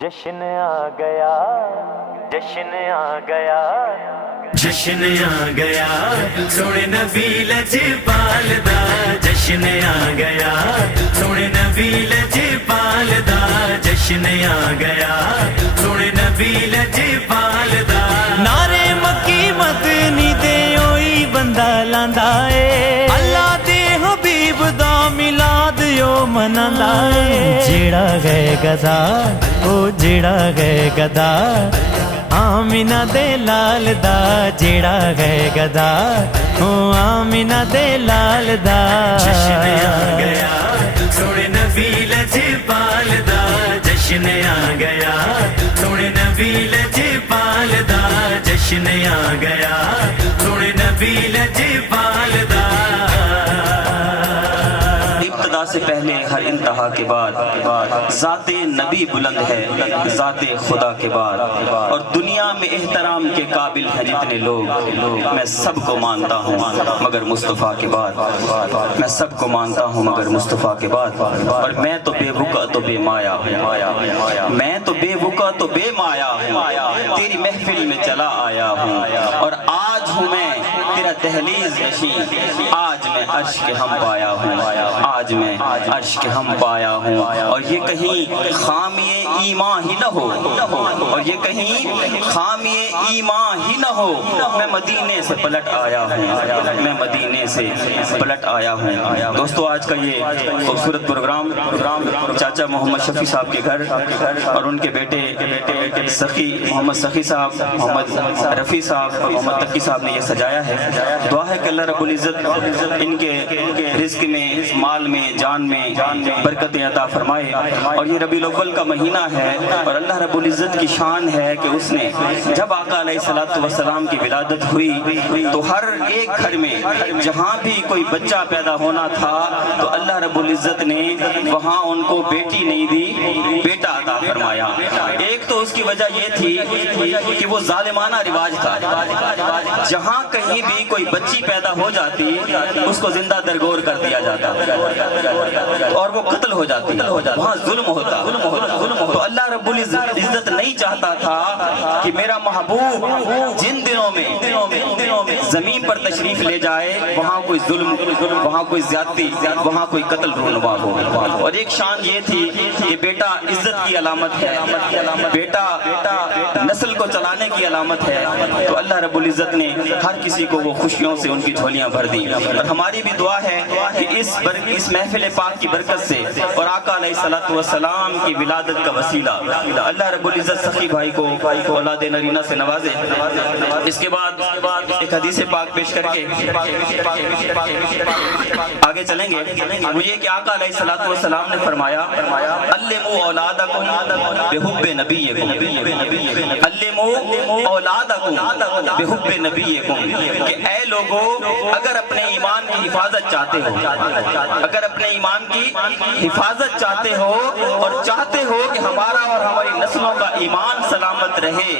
جشن آ گیا، جشن آ گیا، جشن آ گیا سونے نبی لجپال دا، جشن آ گیا سونے نبی لجپال دا، جشن آ گیا سونے نبی لجپال دا۔ نعرے مکی مدنی دے اوئی بندہ لاندا اے، اللہ دے حبیب دا میلاد یو مناندا اے۔ جیڑا گئے گدا او جیڑا گئے گدا، آمینہ دے لال دا جیڑا گئے گدا، او آمینہ دے لال دا۔ جشن آ گیا سونے نبی لجپال دا، جشن آ گیا سونے نبی لجپال دا، جشن آ گیا سونے نبی لجپال دا۔ ابتدا سے پہلے ہر انتہا کے بعد ذات نبی بلند ہے ذات خدا کے بعد، اور دنیا میں احترام کے قابل ہیں جتنے لوگ، میں سب کو مانتا ہوں مگر مصطفیٰ کے بعد، میں سب کو مانتا ہوں مگر مصطفیٰ کے بعد۔ اور میں تو بے وقع تو بے مایا ہوں، میں تو بے وقع تو بے مایا ہوں، تیری محفل میں چلا آیا ہوں، اور آج ہوں میں تیرا دہلیز نشین، آج میں عرش کے ہم پایا ہوں، آج میں عرش کے ہم پایا ہوں۔ اور یہ کہیں خامی ایمان ہی نہ ہو، اور یہ کہیں خامی ایمان ہی نہ ہو، میں مدینے سے پلٹ آیا ہوں، میں مدینے سے پلٹ آیا ہوں۔ دوستو آج کا یہ خوبصورت پروگرام چاچا محمد شفیع صاحب کے گھر اور ان کے بیٹے سخی محمد سخی صاحب، محمد رفیع صاحب، محمد تقی صاحب نے یہ سجایا ہے۔ دعا ہے کہ اللہ رب العزت ان کے رزق میں، مال میں، جان میں برکتیں عطا فرمائے۔ اور یہ ربیع الاول کا مہینہ ہے، اور اللہ رب العزت کی شان ہے کہ اس نے جب آقا علیہ السلام کی ولادت ہوئی تو ہر ایک گھر میں جہاں بھی کوئی بچہ پیدا ہونا تھا تو اللہ رب العزت نے وہاں ان کو بیٹی نہیں دی، بیٹا عطا فرمایا۔ ایک تو اس کی وجہ یہ تھی کہ وہ ظالمانہ رواج تھا، جہاں کہیں بھی کوئی بچی پیدا ہو جاتی اس کو زندہ درگور کر دیا جاتا اور وہ قتل ہو جاتی، وہاں ظلم ہوتا۔ تو اللہ رب العزت نہیں چاہتا تھا کہ میرا محبوب جن دنوں میں زمین پر تشریف لے جائے وہاں کوئی ظلم، وہاں کوئی زیادتی، وہاں کوئی قتل رونما ہو۔ اور ایک شان یہ تھی کہ بیٹا عزت کی علامت ہے، بیٹا نسل کو چلانے کی علامت ہے۔ تو اللہ رب العزت نے ہر کسی کو وہ خوشیوں سے ان کی جھولیاں بھر دی۔ اور ہماری بھی دعا ہے کہ اس محفل پاک کی برکت سے اور آقا علیہ السلام کی ولادت کا وسیلہ اللہ رب العزت سخی بھائی کو اولاد نرینہ سے نوازے۔ اس کے بعد ایک حدیث پاک پیش کر کے آگے چلیں گے۔ وہ یہ کہ آقا علیہ السلام نے فرمایا علموا اولادکم بحب نبیکم، علموا اولادکم بحب نبیکم، کہ اے لوگو اگر اپنے ایمان کی حفاظت چاہتے ہو، اگر اپنے ایمان کی حفاظت چاہتے ہو اور چاہتے ہو کہ ہمارا اور ہماری نسلوں کا ایمان سلامت رہے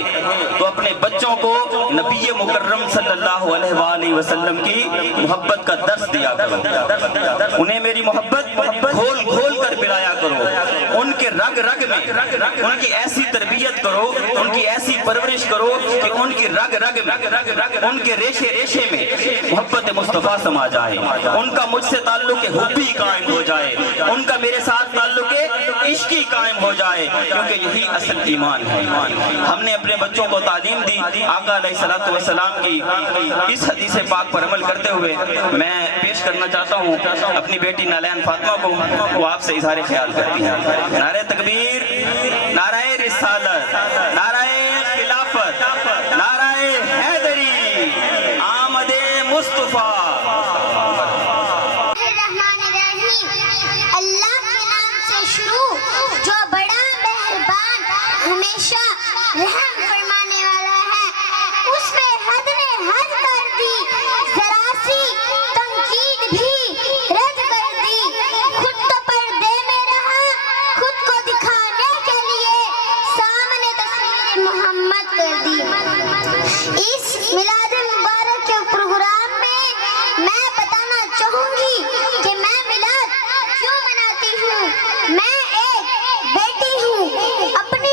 تو اپنے بچوں کو نبی مکرم صلی اللہ علیہ وآلہ وسلم کی محبت کا درس دیا کرو، انہیں میری محبت کھول کھول کر پلایا کرو، ان کے رگ رگ میں ان کی ایسی تربیت کرو، ان کی ایسی پرورش کرو کہ ان کی رگ رگ میں، ان کے ریشے ریشے میں محبت مصطفیٰ سما جائے، ان کا مجھ سے تعلق حبی قائم ہو جائے، ان کا میرے ساتھ تعلق عشقی قائم ہو جائے، کیونکہ یہی اصل ایمان ہے۔ ہم نے اپنے بچوں کو تعلیم دی آقا علیہ السلام کی اس حدیث پاک پر عمل کرتے ہوئے۔ میں پیش کرنا چاہتا ہوں اپنی بیٹی نالین فاطمہ کو، وہ آپ سے اظہار خیال کرتی ہیں۔ نعرہ تکبیر، نعرہ رسالت، نعرہ خلافت، نعرہ حیدری، آمد مصطفیٰ۔ اللہ کے نام سے شروع جو بڑا مہربان ہمیشہ رحم فرمانے والا ہے، اس پہ حد نے حد کر دی، ذرا سی تنقید بھی رد کر دی، خود تو پردے میں رہا، خود کو دکھانے کے لیے سامنے تصویر محمد کر دی۔ اس میلاد مبارک کے پروگرام میں بتانا چاہوں گی کہ میں میلاد کیوں مناتی ہوں۔ میں ایک بیٹی ہوں، اپنی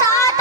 7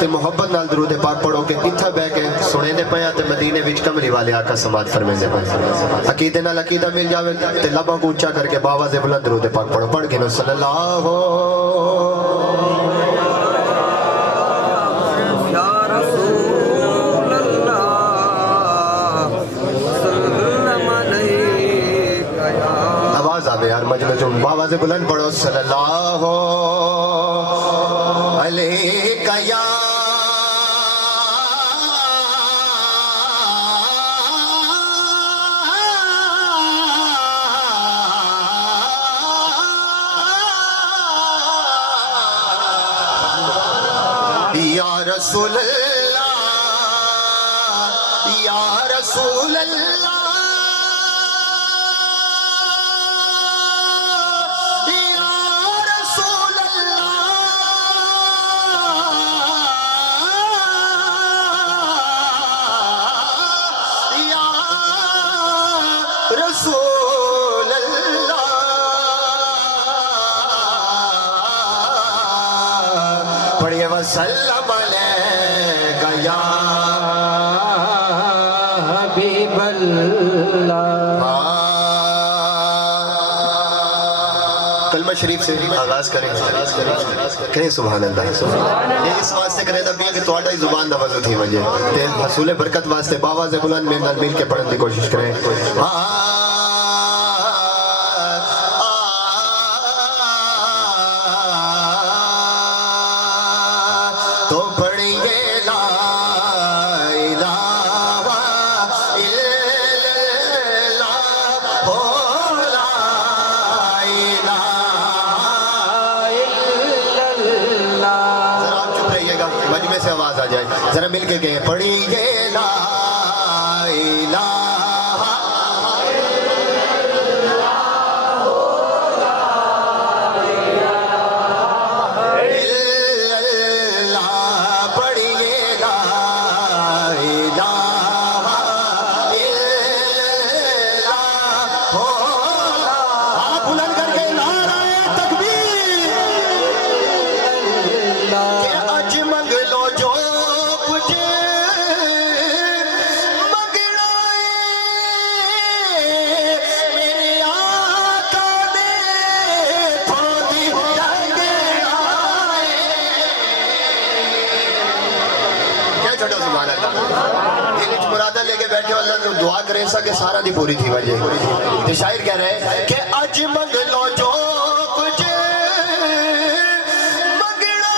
تے محبت نال درود پاک پڑھو کہ اتھا بہ کے سنے دے پیا تے مدینے وچ کملی والے آقا سماعت فرمیندے پے عقیدے نال عقیدہ مل جاوے تے لباں کو اونچا کر کے باواز بلند درود پاک پڑھو پڑھ کے نو صلی اللہ یا رسول اللہ سلام علیک یا آواز آوے یار مجلس باواز بلند پڑھو صلی اللہ علیک یا رسول اللہ یا رسول اللہ یا رسول اللہ یا رسول اللہ پڑھیے وسلم یا حبیب اللہ کلمہ شریف سے آغاز کریں کہیں سبحان اللہ یہ اس واسطے کریں نبی کہ توڑا ہی زبان دا وضع تھی وجہ تے حصول برکت واسطے باواز بلند میں نال مل کے پڑھن دی کوشش کریں تو پڑھیے لا الہ الا اللہ ہو لا الہ الا اللہ ذرا آپ چپ رہیے گا مجمع سے آواز آ جائے ذرا مل کے گئے پڑھیے لا الہ دعا کریں سا کہ سارا دی پوری تھی وجہ تو شاعر کہہ رہے ہیں کہ اج منگ لو جو کچھ منگنا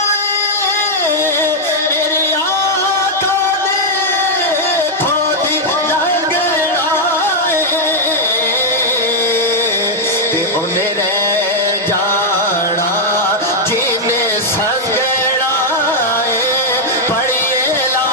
ہے میرے آقا نے تھوڑی لنگنا ہے تے انہیں رہ جانا جنہیں سنگنا ہے پڑھیے لا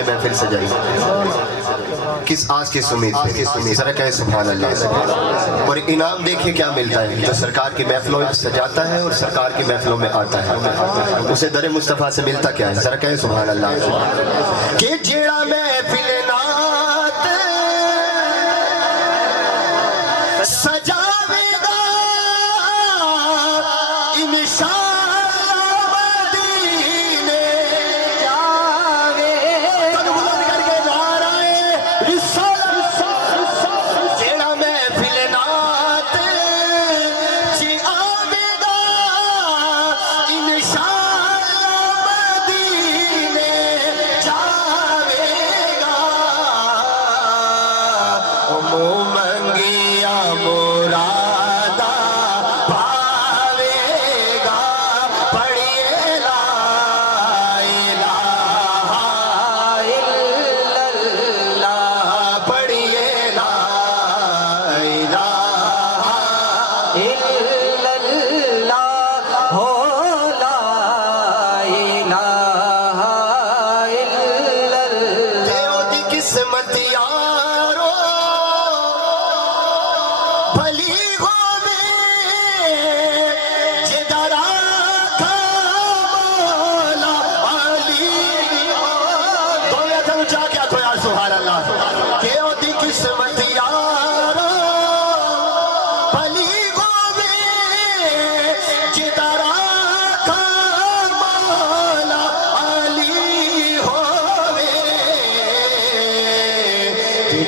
محفل سجائی کس آس کی سمید ذرا کہیں سبحان اللہ اور انعام دیکھیں کیا ملتا ہے جو سرکار کی محفلوں میں سجاتا ہے اور سرکار کی محفلوں میں آتا ہے اسے در مصطفیٰ سے ملتا کیا ہے ذرا کہیں سبحان اللہ کہ جیڑا محفل نات سجاوے گا انشاءاللہ مدینے جاوے جیڑا محفل نات جی آوے گا انشاءاللہ مدینے جاوے گا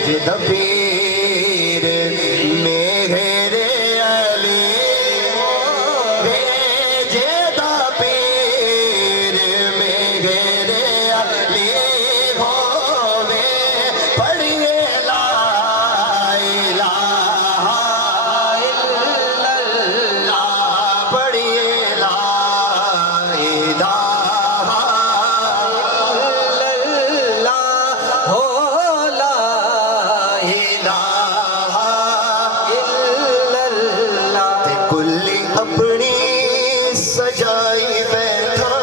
جدا پیر میرے علی جدا پیر میرے علی ہووے پڑھیے لا الہ الا اللہ پڑھیے لا الہ اپنی سجائی بیٹھا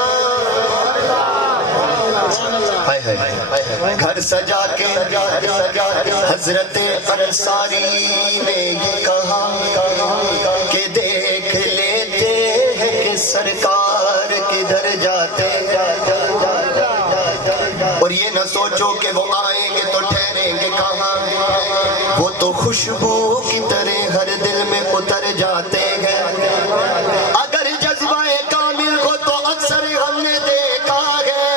گھر سجا کے حضرت انصاری نے یہ کہا کہ دیکھ لیتے ہیں کہ سرکار کدھر جاتے اور یہ نہ سوچو کہ وہ آئیں گے تو ٹھہریں گے کہاں وہ تو خوشبو کی طرح ہر دل میں اتر جاتے ہیں اگر جذبہ کامل کو تو اکثر ہم نے دیکھا ہے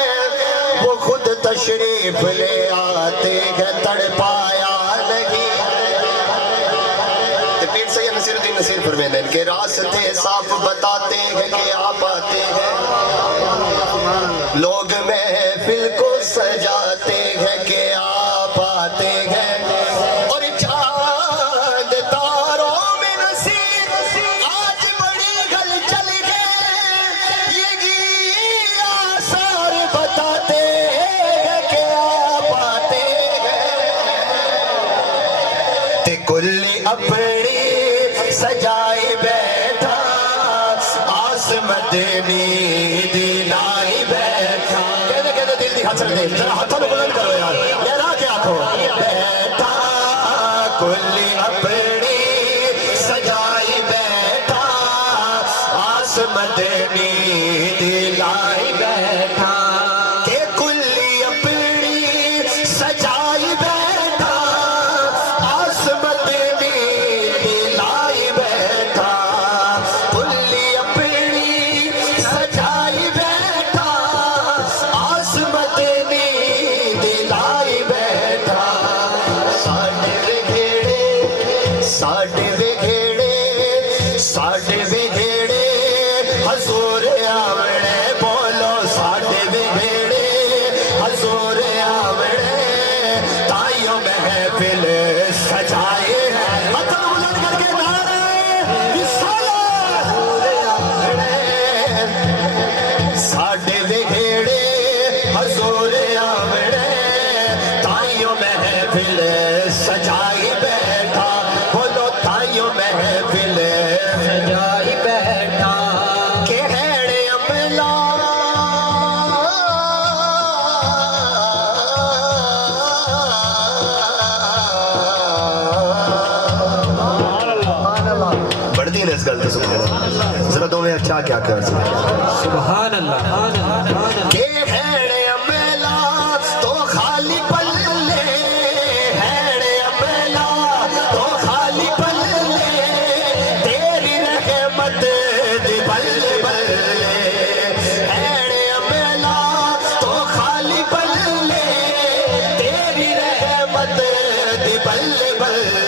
وہ خود تشریف لے آتے ہیں تڑپایا نہیں پیر سید نصیر الدین نصیر فرمیندے ہیں کہ راستے صاف بتاتے ہیں کہ آپ آتے ہیں لوگ محفل کو سجاتے ہیں کہ آپ آتے ہیں اور چاند تاروں میں نصیر آج بڑی گل چل گئے یہ آثار بتاتے ہیں کہ آپ آتے ہیں تے کلی اپنی سجائی بیٹھا آس مدنی دلائی بیٹھا کہتے دل دی حسن دے ذرا ہاتھوں میں بلند کرو یار لہرا کے آنکھوں بیٹھا کلی اپنی سجائی بیٹھا آس مدنی دلائی بیٹھا کہ کلی اپنی سجائی بیٹھا آس مدنی دلائی بیٹھا کلی اپنی سجائی بیٹھا آس مدنی دلائی بیٹھا ساڈے وگھیڑے حضور آوڑے بولو ساڈے وگھیڑے حضور آوڑے تائیوں محفل سجائے ہتھوں بلند کر کے نعرے رسالت ساڈے وگھیڑے حضور آوڑے تائیوں محفل سجائی بیٹھا بولو تائیوں محفل سجائی بیٹھا کہ ہیڑے عملہ بڑھتی ہے اس گل تو سبحان اللہ ذرا دو میں اچھا کیا کر سبحان اللہ کہ ہیڑے عملہ تو خالی پلے ہیڑے عملہ تو خالی پلے تیری رحمت دی بلے بلے ہیڑے عملہ تو خالی پلے تیری رحمت دی بلے بلے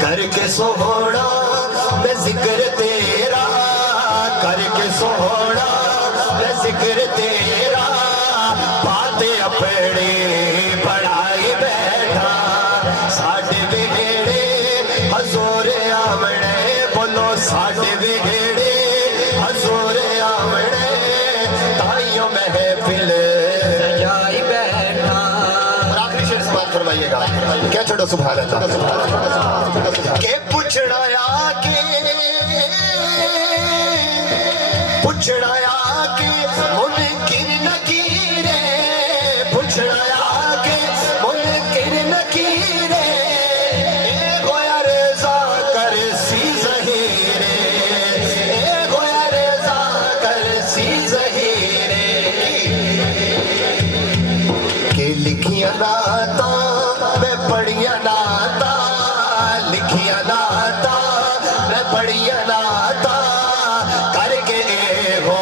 کر کے سوہوڑا میں ذکر تیرا کر کے سوہوڑا میں ذکر تیرا باتیں اپنی پڑھائی بیٹھا ساڈے وگھیڑے حضور آوڑے بولو ساڈے وگھیڑے حضور آوڑے تائیوں محفل سجائی بیٹھا اور آخری شعر سماعت فرمائیے گا کیا چھوڑو سبحان اللہ کہ پوچھنا آکے منکر نکیرے پوچھنا آکے منکر نکیرے اے گویا رضا کر سی ظہیرے اے گویا رضا کر سی ظہیرے کہ لکھیا ناتا میں پڑھیا ناتا لکھیا ناتا میں پڑھیا ناتا کر کے ہو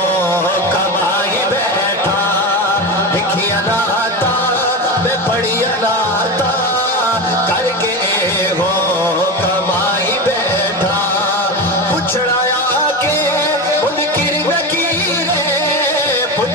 کمائی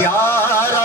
11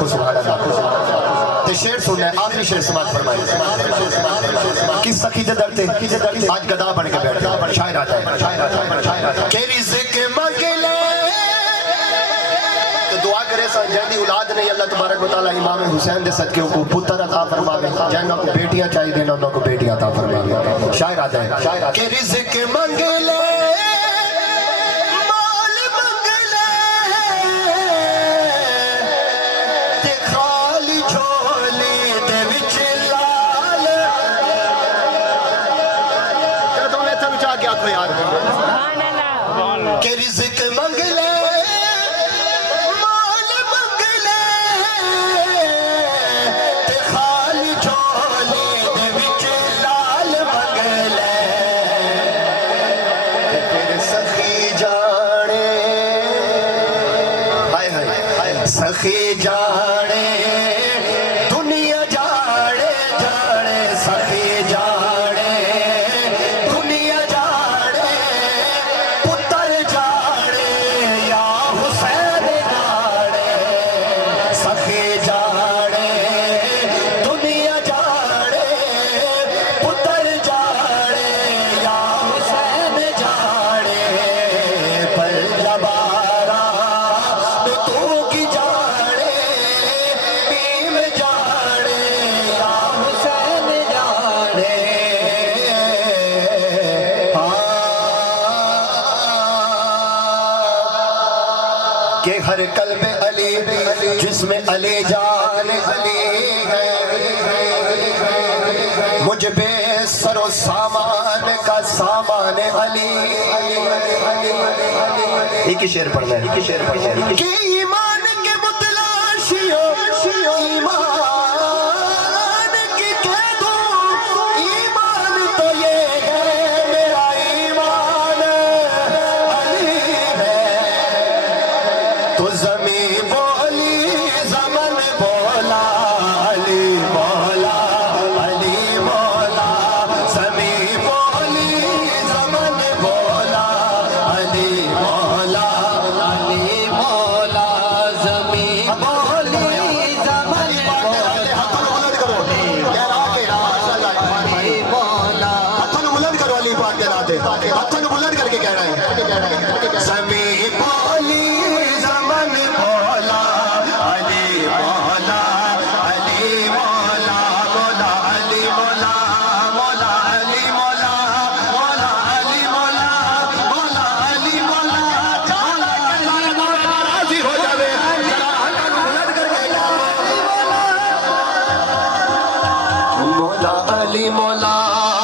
آخو سبحان اللہ تے شعر سننا ہے آخری شعر سماعت فرمائے کس سخی دے درتے آج گدا بن کے بیٹھے شاعر آ جائے کہ رزق مانگ لے تو دعا کرے سا جہدی اولاد نہیں اللہ تبارک و تعالی امام حسین دے صدقے کو پتر عطا فرماوے جنہاں کو بیٹیاں چاہیے دے انہاں کو بیٹیاں عطا فرماوے شاعر آ جائے کہ رزق مانگ لے کہ رزق منگ لے مال منگ لے تے خالی جھولی دے وچ لال منگ لے تے پھر سخی جانے ہائے ہائے سخی جانے دنیا جانے جانے سخی جانے دنیا جانے پتر جانے یا حسین جانے سخی جانے دنیا جانے پتر جانے یا حسین جانے پر جبارا تو کی جانے بیم جانے یا حسین جانے کہ ہر قلب علی جس میں علی جان علی ہے مجھ بے سر و سامان کا سامان علی ایک ہی شعر پڑھنا ہے کہ ایمان کے متلاشیوں ایمان کی کہہ دوں ایمان تو یہ ہے میرا ایمان علی ہے تو زمین بولی زمن بولا علی مولا علی مولا زمین بولی زمن بولا علی مولا علی مولا زمین بولی زمن علی مولا ہاتھوں بلند کرو علی پاک کے ناتے ہاتھوں بلند کر کے کہہ رہے ہیں زمین بولی زمن بولا علی مولا علی مولا مولا علی مولا مولا علی مولا مولا علی مولا مولا علی مولا مولا علی مولا راضی ہو جاوے ہاتھوں بلند کر کے مولا علی مولا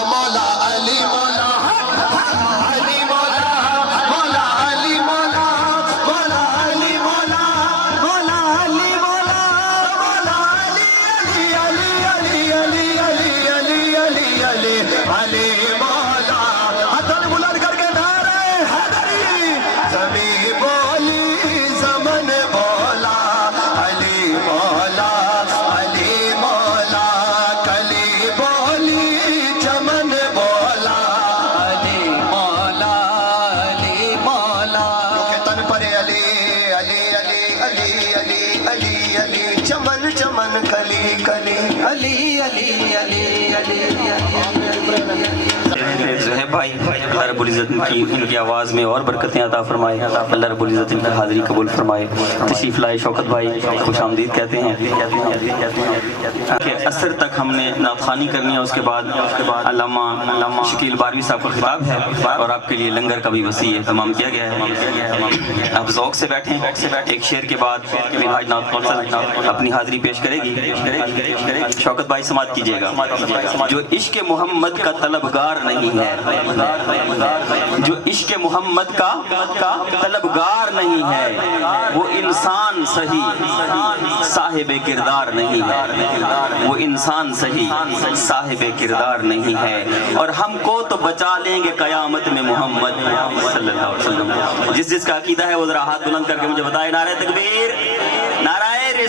مولا علی مولا علی مولا مولا علی مولا مولا علی مولا مولا علی مولا مولا علی علی علی علی علی علی علی مولا ہاتھ بلند کر کے نعرہ حیدری زمین بولی زمن بولا علی مولا علی مولا کلی بولی چمن بولا علی مولا علی مولا کہ تن پر علی علی علی علی علی علی علی چمن چمن کلی کلی علی علی علی علی زہیب بھائی اللہ رب العزت ان کی آواز میں اور برکتیں عطا فرمائے اللہ رب العزت ان کی حاضری قبول فرمائے تشریف لائے شوکت بھائی خوش آمدید کہتے ہیں کہ عصر تک ہم نے نعت خوانی کرنی ہے اس کے بعد علامہ شکیل باروی صاحب کا خطاب ہے اور آپ کے لیے لنگر کا بھی وسیع اہتمام کیا گیا ہے آپ ذوق سے بیٹھیں ایک شعر کے بعد منہاج نعت کونسل اپنی حاضری پیش کرے گی شوکت بھائی سماعت کیجئے گا جو عشق محمد کا طلبگار نہیں ہے جو عشق محمد کا طلبگار نہیں ہے وہ انسان صحیح صاحب کردار نہیں ہے وہ انسان صحیح صاحب کردار نہیں ہے اور ہم کو تو بچا لیں گے قیامت میں محمد صلی اللہ علیہ وسلم جس کا عقیدہ ہے وہ ذرا ہاتھ بلند کر کے مجھے بتائے نعرہ تکبیر نعرہ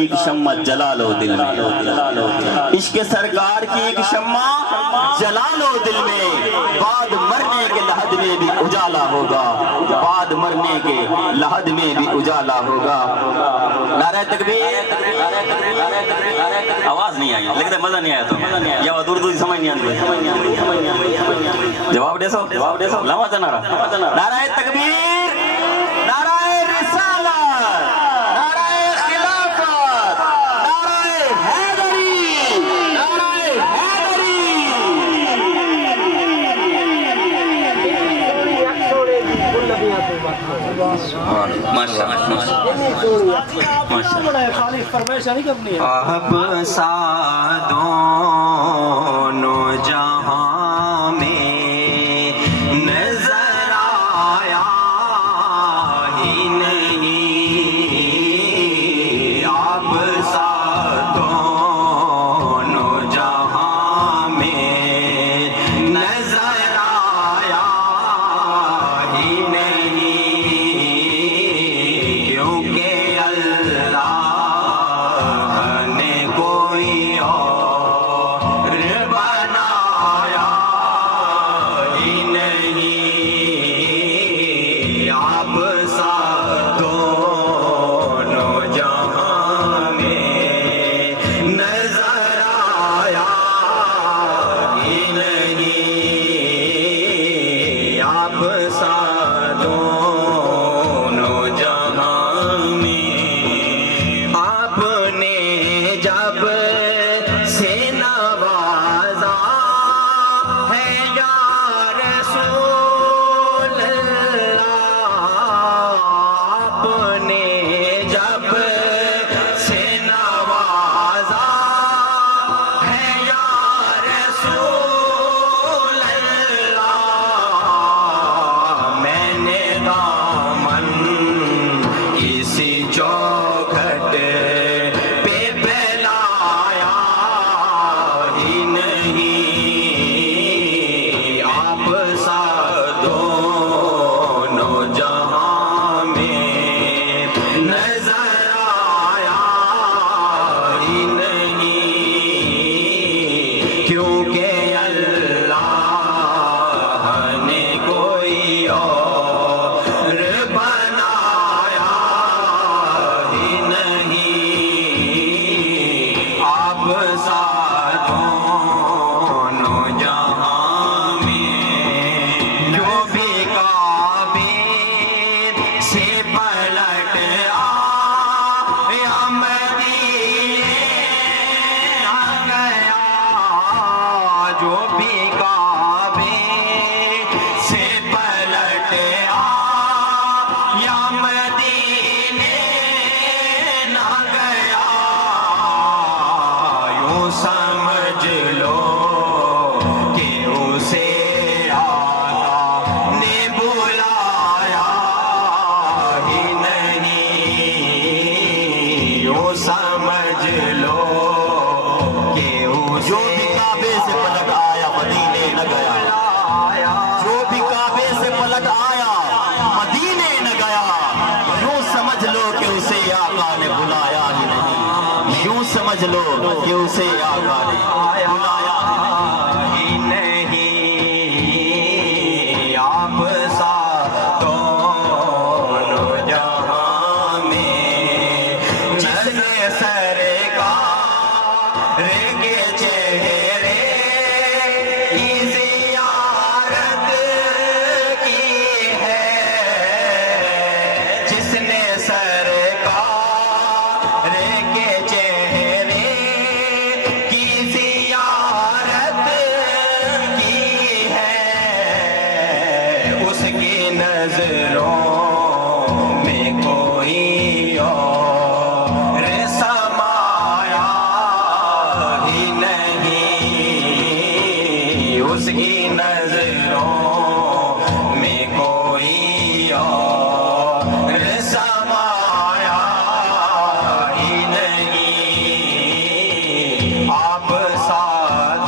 ایک شمع جلا لو دل میں، عشق سرکار کی ایک شمع جلا لو دل میں، بعد مرنے کے لحد میں بھی اجالا ہوگا، بعد مرنے کے لحد میں بھی اجالا ہوگا۔ نعرہ تکبیر، آواز نہیں آئی لیکن مزہ نہیں آیا تو یہ بات اردو سمجھ نہیں آتی، جواب دے سو لما نعرہ نعرہ تکبیر، نعرہ رسالت، نعرہ خلافت، نعرہ حیدری، نعرہ حیدری۔ اب سا دونوں جہاں میں نظر آیا ہی نہیں، اب سا دونوں جہاں میں نظر آیا ہی نہیں، کیونکہ اللہ نے کوئی اور بنایا ہی نہیں، آپ سا دونوں جہاں میں نظر آیا ہی نہیں، آپ سا دونوں جہاں میں۔ آپ نے جب سے نوازا ہے یا رسول اللہ، آپ نے جب سے نوازا ہے یا رسول اللہ، میں نے دامن کسی چوکھٹ پہ پھیلایا ہی نہیں، آپ سا دونوں جہاں میں نظر آیا ہی نہیں، کیونکہ اللہ نے کوئی اور بنایا ہی نہیں، آپ سا دونوں جہاں میں۔ جو بھی کعبے سے پلٹ آیا مدینے نہ گیا، جو بھی کعبے سے پلٹ آیا مدینے نہ گیا، یوں سمجھ لو کہ اسے آقا نے بلایا ہی نہیں، یوں سمجھ لو کہ جو بھی کعبے سے پلٹ آیا مدینے نہ گیا، جو بھی کعبے سے پلٹ آیا مدینے نہ گیا، یوں سمجھ لو کہ اسے آقا نے بلایا ہی نہیں، یوں سمجھ لو کہ اسے آقا نے بلایا ہی نہیں، آپ سا دونوں جہاں میں، جس نے سرکار کے چہرے کی زیارت کی ہے، جس نے سرکار کے چہرے کی زیارت کی ہے، اس کی نظروں میں کوئی اور سمایا ہی نہیں، اس کی نظروں میں کوئی اور سمایا ہی نہیں، آپ سا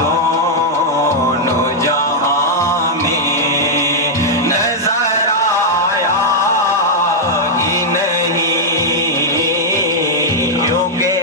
دونوں جہاں میں نظر آیا ہی نہیں، کیونکہ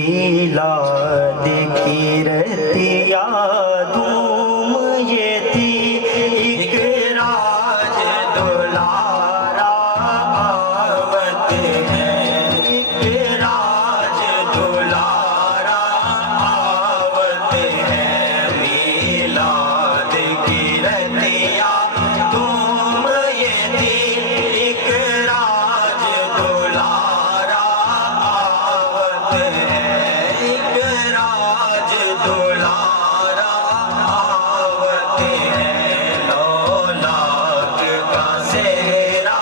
میلاد کی رتیا دھوم یہ تھی ایک راج دلارا آوت ہے ایک راج دلارا آوت ہے میلاد کی رتیا دھوم یہ تھی ایک راج دلارا آوت ہے ایک راج دلارا آوت ہے لولاک کا سہرا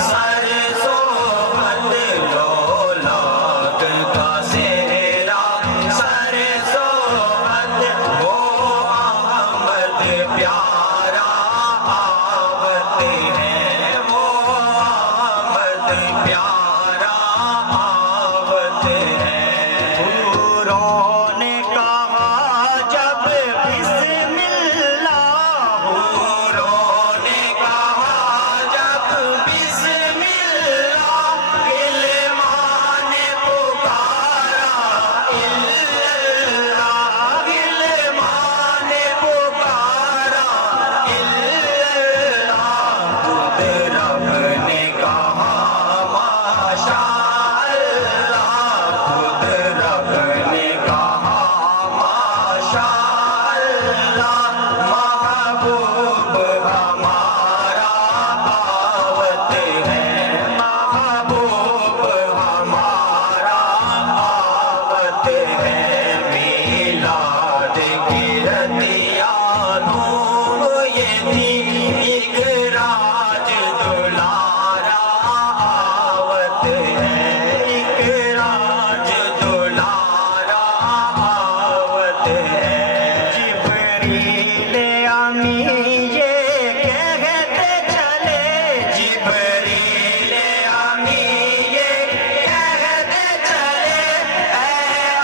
سر سوہد لولاک کا سہرا سر سوہد وہ احمد پیارا آوت ہے وہ احمد پیارا آوت ہے حوروں نے کہا جب بسم اللہ حوروں نے کہا جب بسم اللہ غلمان نے پکارا اللہ غلمان نے پکارا اللہ خود رب نے کہا ماشاء اللہ خود رب نے کہا ماشاء اللہ محبوب ہمارا آوت ہے محبوب ہمارا آوت ہے میلاد کی رتیا دھوم یہ تھی ایک راج دلارا آوت ہے ایک راج دلارا آوت ہے جبریل امی یہ کہتے چلے جبریل امی یہ کہتے چلے اے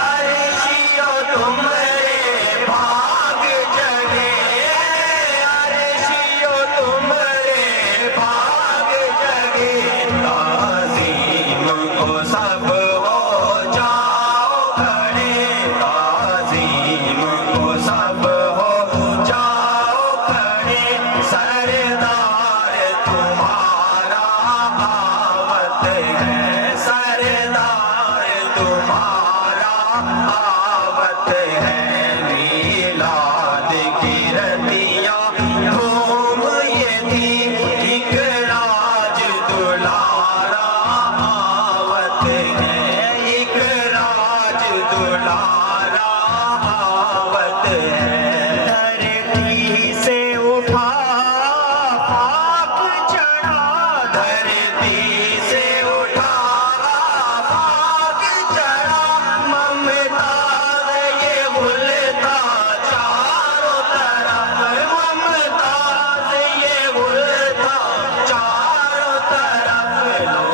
عرشیو تمہارے بھاگ جگے اے عرشیو تمہارے بھاگ جگے تعظیم کو سب ہو جاؤ کھڑے تعظیم کو سب ہو جاؤ کھڑے سردار تمہارا آوت ہے سردار تمہارا آوت ہے میلاد کی رتیا دھوم یہ تھی ایک راج دلارا آوت ہے ایک راج دلارا آوت ہے دھرتی سے اٹھا پاک چڑھا دھرتی سے اٹھا پاک چڑھا ممتاز یہ گلتا چاروں طرف ممتاز یہ گلتا چاروں طرف لو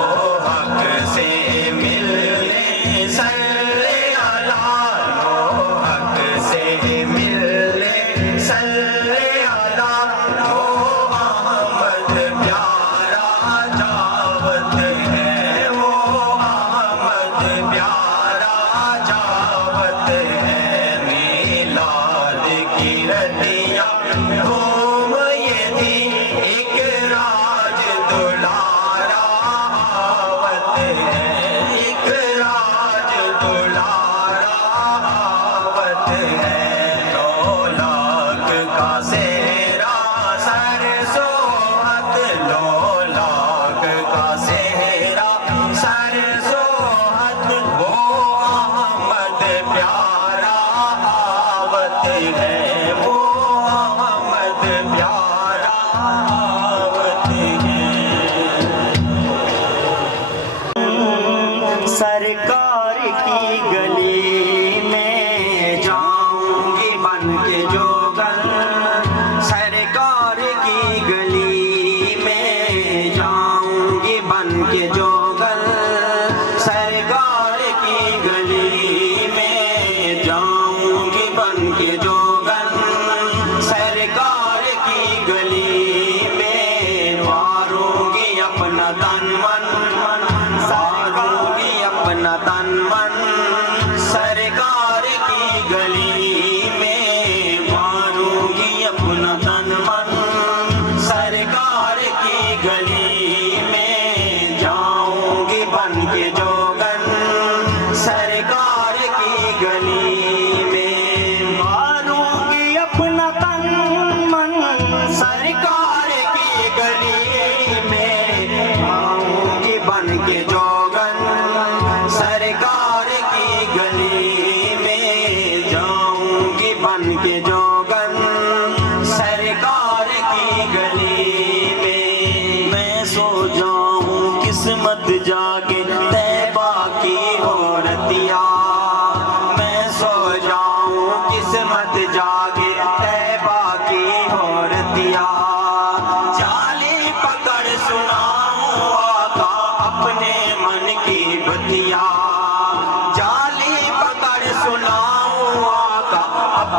حق سے ملنے صلی اللہ لو حق سے ملنے صلی اللہ لو احمد پیارا جاوت ہے وہ احمد پیارا جاوت ہے میلاد کی رتیا دھوم یہ تھی ایک راج دلارا آوت ہے ایک راج دلارا آوت ہے لولاک کا سہرا سر سوہد لولاک کا سہرا سر سوہد وہ احمد پیارا آوت ہے وہ احمد پیارا آوت ہے سرکار کی گلی میں جاؤں گی بن کے جوگل سرکار کی گلی میں جاؤں گی بن کے جوگل سرکار کی گلی میں جاؤں گی بن کے جوگل سرکار کی گلی میں ماروں گی اپنا تن من ماروں گی اپنا تن من